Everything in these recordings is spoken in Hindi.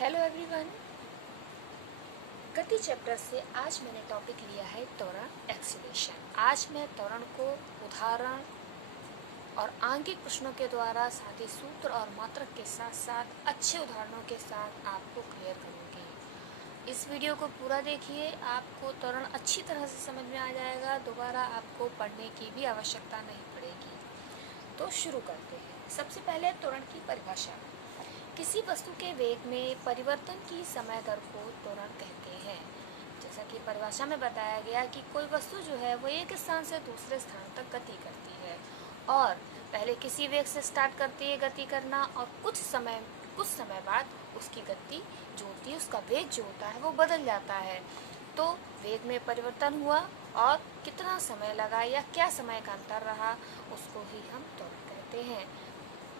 Hello everyone. गति चैप्टर से आज मैंने टॉपिक लिया है त्वरण एक्सीलरेशन। आज मैं त्वरण को उदाहरण और आंगिक प्रश्नों के द्वारा साथ ही सूत्र और मात्रक के साथ साथ अच्छे उदाहरणों के साथ आपको क्लियर करूँगी। इस वीडियो को पूरा देखिए, आपको त्वरण अच्छी तरह से समझ में आ जाएगा। दोबारा आपको पढ़ने की भी आवश्यकता नहीं पड़ेगी। तो शुरू करते हैं। सबसे पहले त्वरण की परिभाषा। किसी वस्तु के वेग में परिवर्तन की समय दर को त्वरण कहते हैं। जैसा कि परिभाषा में बताया गया कि कोई वस्तु जो है वो एक स्थान से दूसरे स्थान तक गति करती है और पहले किसी वेग से स्टार्ट करती है गति करना और कुछ समय बाद उसकी गति जो होती है, उसका वेग जो होता है वो बदल जाता है। तो वेग में परिवर्तन हुआ और कितना समय लगा या क्या समय का अंतर रहा, उसको ही हम त्वरण कहते हैं।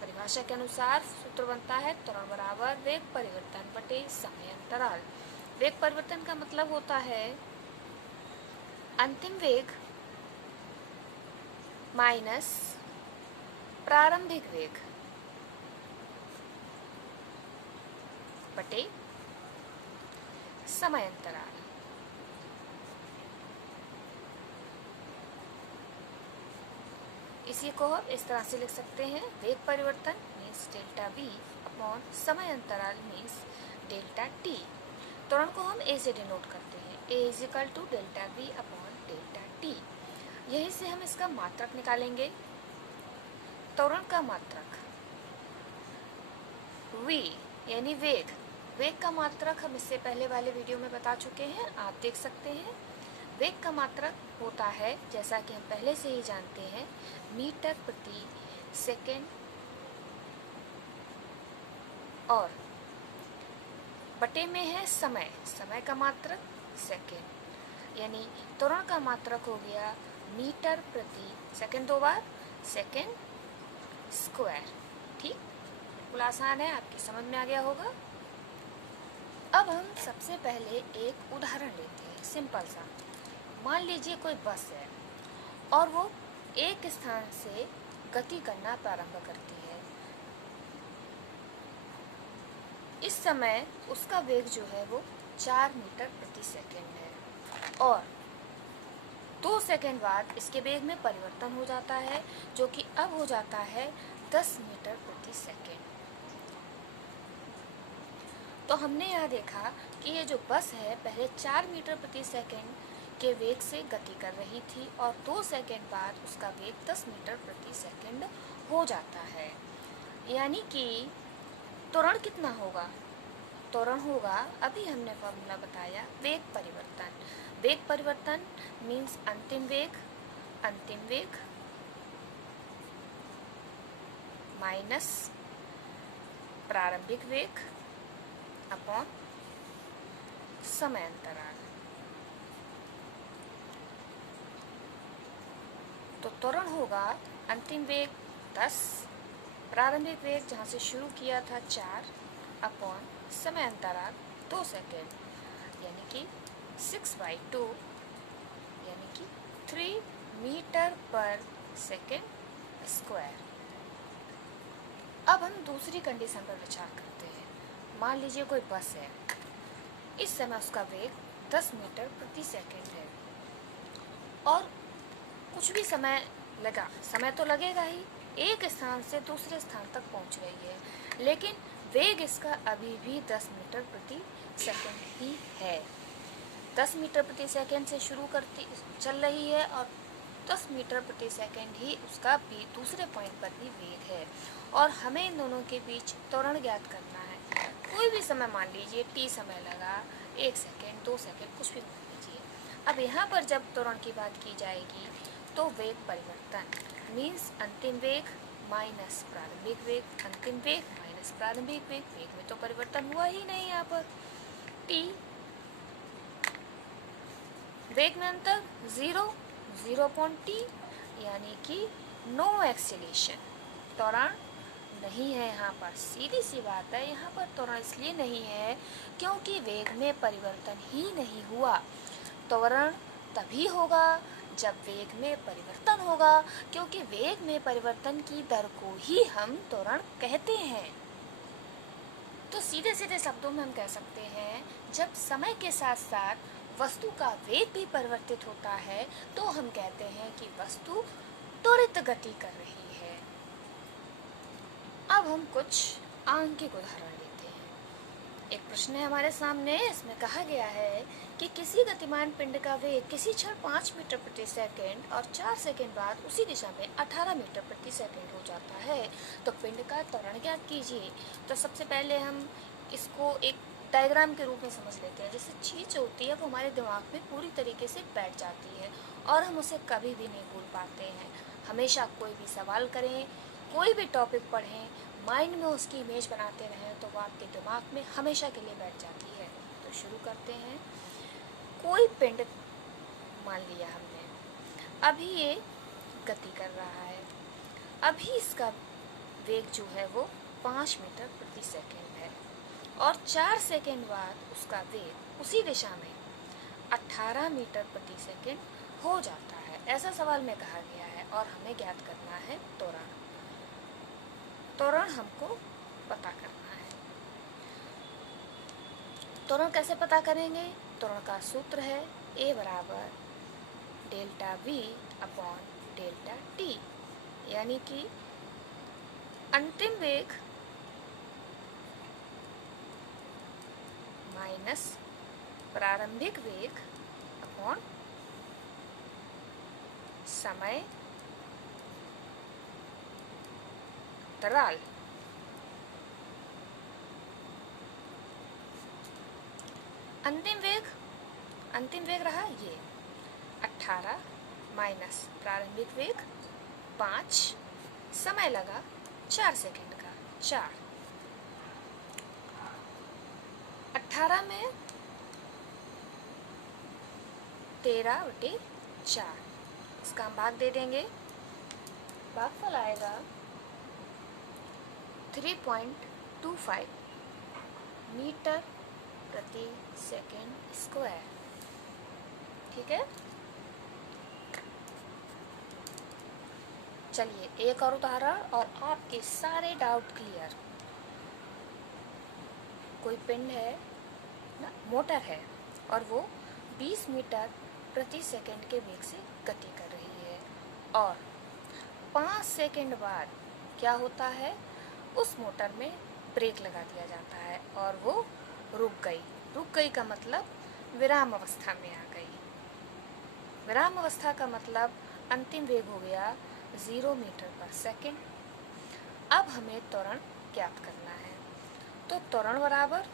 परिभाषा के अनुसार सूत्र बनता है त्वरण बराबर वेग परिवर्तन बटे समय अंतराल। वेग परिवर्तन का मतलब होता है अंतिम वेग माइनस प्रारंभिक वेग बटे समय अंतराल। इसी को हम इस तरह से लिख सकते हैं, वेग परिवर्तन मीन्स डेल्टा वी अपॉन समय अंतराल मीन्स डेल्टा टी। त्वरण को हम ए से डिनोट करते हैं, A is equal to delta V upon delta T. यहीं से हम इसका मात्रक निकालेंगे। त्वरण का मात्रक वी यानी वेग, वेग का मात्रक हम इससे पहले वाले वीडियो में बता चुके हैं, आप देख सकते हैं। वेग का मात्रक होता है, जैसा कि हम पहले से ही जानते हैं, मीटर प्रति सेकेंड और बटे में है समय, समय का मात्रक सेकेंड, यानी त्वरण का मात्रक हो गया मीटर प्रति सेकेंड, दो बार सेकेंड स्क्वायर। ठीक, बिल्कुल आसान है, आपकी समझ में आ गया होगा। अब हम सबसे पहले एक उदाहरण लेते हैं, सिंपल सा। मान लीजिए कोई बस है और वो एक स्थान से गति करना प्रारंभ करती है। इस समय उसका वेग जो है वो 4 मीटर प्रति सेकेंड है और 2 सेकेंड बाद इसके वेग में परिवर्तन हो जाता है, जो कि अब हो जाता है 10 मीटर प्रति सेकेंड। तो हमने यहाँ देखा कि ये जो बस है पहले 4 मीटर प्रति सेकेंड के वेग से गति कर रही थी और 2 सेकेंड बाद उसका वेग 10 मीटर प्रति सेकेंड हो जाता है। यानी कि त्वरण कितना होगा? त्वरण होगा, अभी हमने फॉर्मूला बताया, वेग परिवर्तन। वेग परिवर्तन मीन्स अंतिम वेग माइनस प्रारंभिक वेग अपॉन समय अंतराल। तो त्वरण होगा अंतिम वेग 10, प्रारंभिक वेग जहाँ से शुरू किया था 4 अपॉन समय अंतराल 2 सेकेंड, यानी कि 6/2 यानी कि 3 मीटर पर सेकेंड स्क्वायर। अब हम दूसरी कंडीशन पर विचार करते हैं। मान लीजिए कोई बस है, इस समय उसका वेग 10 मीटर प्रति सेकेंड है और कुछ भी समय लगा, समय तो लगेगा ही, एक स्थान से दूसरे स्थान तक पहुंच रही है, लेकिन वेग इसका अभी भी 10 मीटर प्रति सेकेंड ही है। 10 मीटर प्रति सेकेंड से चल रही है और 10 मीटर प्रति सेकेंड ही उसका भी दूसरे पॉइंट पर भी वेग है और हमें इन दोनों के बीच त्वरण ज्ञात करना है। कोई भी समय मान लीजिए t समय लगा, 1 सेकेंड 2 सेकेंड कुछ भी मान लीजिए। अब यहाँ पर जब त्वरण की बात की जाएगी तो वेग परिवर्तन मीन्स अंतिम वेग माइनस प्रारंभिक वेग, अंतिम वेग माइनस प्रारंभिक वेग, वेग में तो परिवर्तन हुआ ही नहीं। यहाँ पर t वेग में अंतर 0.t यानी कि नो एक्सीलरेशन, त्वरण नहीं है यहाँ पर। सीधी सी बात है, यहाँ पर त्वरण इसलिए नहीं है क्योंकि वेग में परिवर्तन ही नहीं हुआ। त्वरण तभी होगा जब वेग में परिवर्तन होगा, क्योंकि वेग में परिवर्तन की दर को ही हम त्वरण कहते हैं। तो सीधे सीधे शब्दों में हम कह सकते हैं, जब समय के साथ साथ वस्तु का वेग भी परिवर्तित होता है तो हम कहते हैं कि वस्तु त्वरित गति कर रही है। अब हम कुछ आंकिक उदाहरण लेते हैं। एक प्रश्न है हमारे सामने, इसमें कहा गया है कि किसी गतिमान पिंड का वेग किसी क्षण 5 मीटर प्रति सेकंड और 4 सेकंड बाद उसी दिशा में 18 मीटर प्रति सेकंड हो जाता है, तो पिंड का त्वरण ज्ञात कीजिए। तो सबसे पहले हम इसको एक डायग्राम के रूप में समझ लेते हैं। जैसे चीज़ होती है वो हमारे दिमाग में पूरी तरीके से बैठ जाती है और हम उसे कभी भी नहीं भूल पाते हैं। हमेशा कोई भी सवाल करें, कोई भी टॉपिक पढ़ें, माइंड में उसकी इमेज बनाते रहें तो वो आपके दिमाग में हमेशा के लिए बैठ जाती है। तो शुरू करते हैं। कोई पिंड मान लिया हमने, अभी ये गति कर रहा है। अभी इसका वेग जो है वो 5 मीटर प्रति सेकंड है और 4 सेकंड बाद उसका वेग उसी दिशा में 18 मीटर प्रति सेकंड हो जाता है। ऐसा सवाल में कहा गया है और हमें ज्ञात करना है त्वरण। त्वरण हमको पता करना है। त्वरण कैसे पता करेंगे? त्वरण का सूत्र है A बराबर delta V upon delta T, यानी कि अंतिम वेग माइनस प्रारंभिक वेग अपॉन समय अंतराल। अंतिम वेग रहा ये 18 माइनस प्रारंभिक वेग 5, समय लगा 4 सेकंड का 4। 18 में 13/4, इसका हम भाग दे देंगे। भागफल आएगा 3.25 मीटर प्रति सेकंड स्क्वायर। ठीक है, चलिए एक और उदाहरण और आपके सारे डाउट क्लियर। कोई पिंड है ना, मोटर है और वो 20 मीटर प्रति सेकंड के वेग से गति कर रही है और 5 सेकंड बाद क्या होता है, उस मोटर में ब्रेक लगा दिया जाता है और वो रुक गई का मतलब विराम अवस्था में आ गई। विराम अवस्था का मतलब अंतिम वेग हो गया 0 मीटर पर सेकंड। अब हमें त्वरण ज्ञात करना है। तो त्वरण बराबर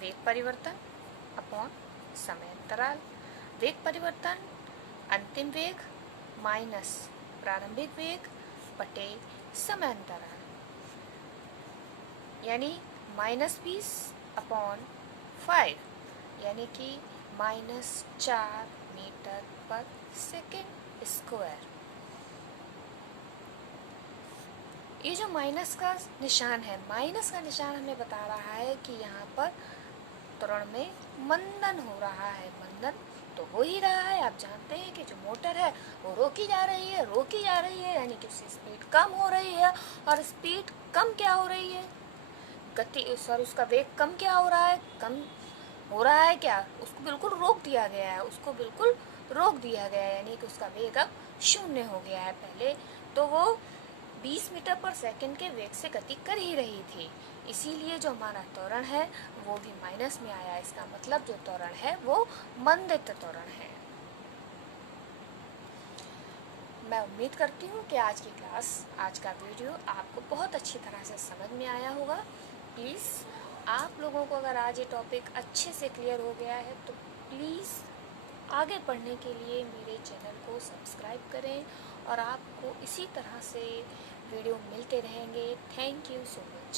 वेग परिवर्तन अपॉन समय अंतराल। वेग परिवर्तन अंतिम वेग माइनस प्रारंभिक वेग बटे समय अंतराल, यानी -20 अपॉन 5, यानी कि -4 मीटर पर सेकंड स्क्वायर। ये जो माइनस का निशान है, माइनस का निशान हमें बता रहा है कि यहाँ पर त्वरण में मंदन हो रहा है। मंदन तो हो ही रहा है। आप जानते हैं कि जो मोटर है वो रोकी जा रही है, यानी कि उसकी स्पीड कम हो रही है। और स्पीड कम क्या हो रही है, उसका वेग कम क्या हो रहा है, कम हो रहा है क्या, उसको बिल्कुल रोक दिया गया है, यानी कि उसका वेग अब 0 हो गया है। पहले तो वो 20 मीटर पर सेकंड के वेग से गति कर ही रही थी, इसीलिए जो हमारा त्वरण है वो भी माइनस में आया। इसका मतलब जो त्वरण है वो मंदित त्वरण है। मैं उम्मीद करती हूँ कि आज की क्लास, आज का वीडियो आपको बहुत अच्छी तरह से समझ में आया होगा। प्लीज़ आप लोगों को अगर आज ये टॉपिक अच्छे से क्लियर हो गया है तो प्लीज़ आगे पढ़ने के लिए मेरे चैनल को सब्सक्राइब करें और आपको इसी तरह से वीडियो मिलते रहेंगे। Thank you so much.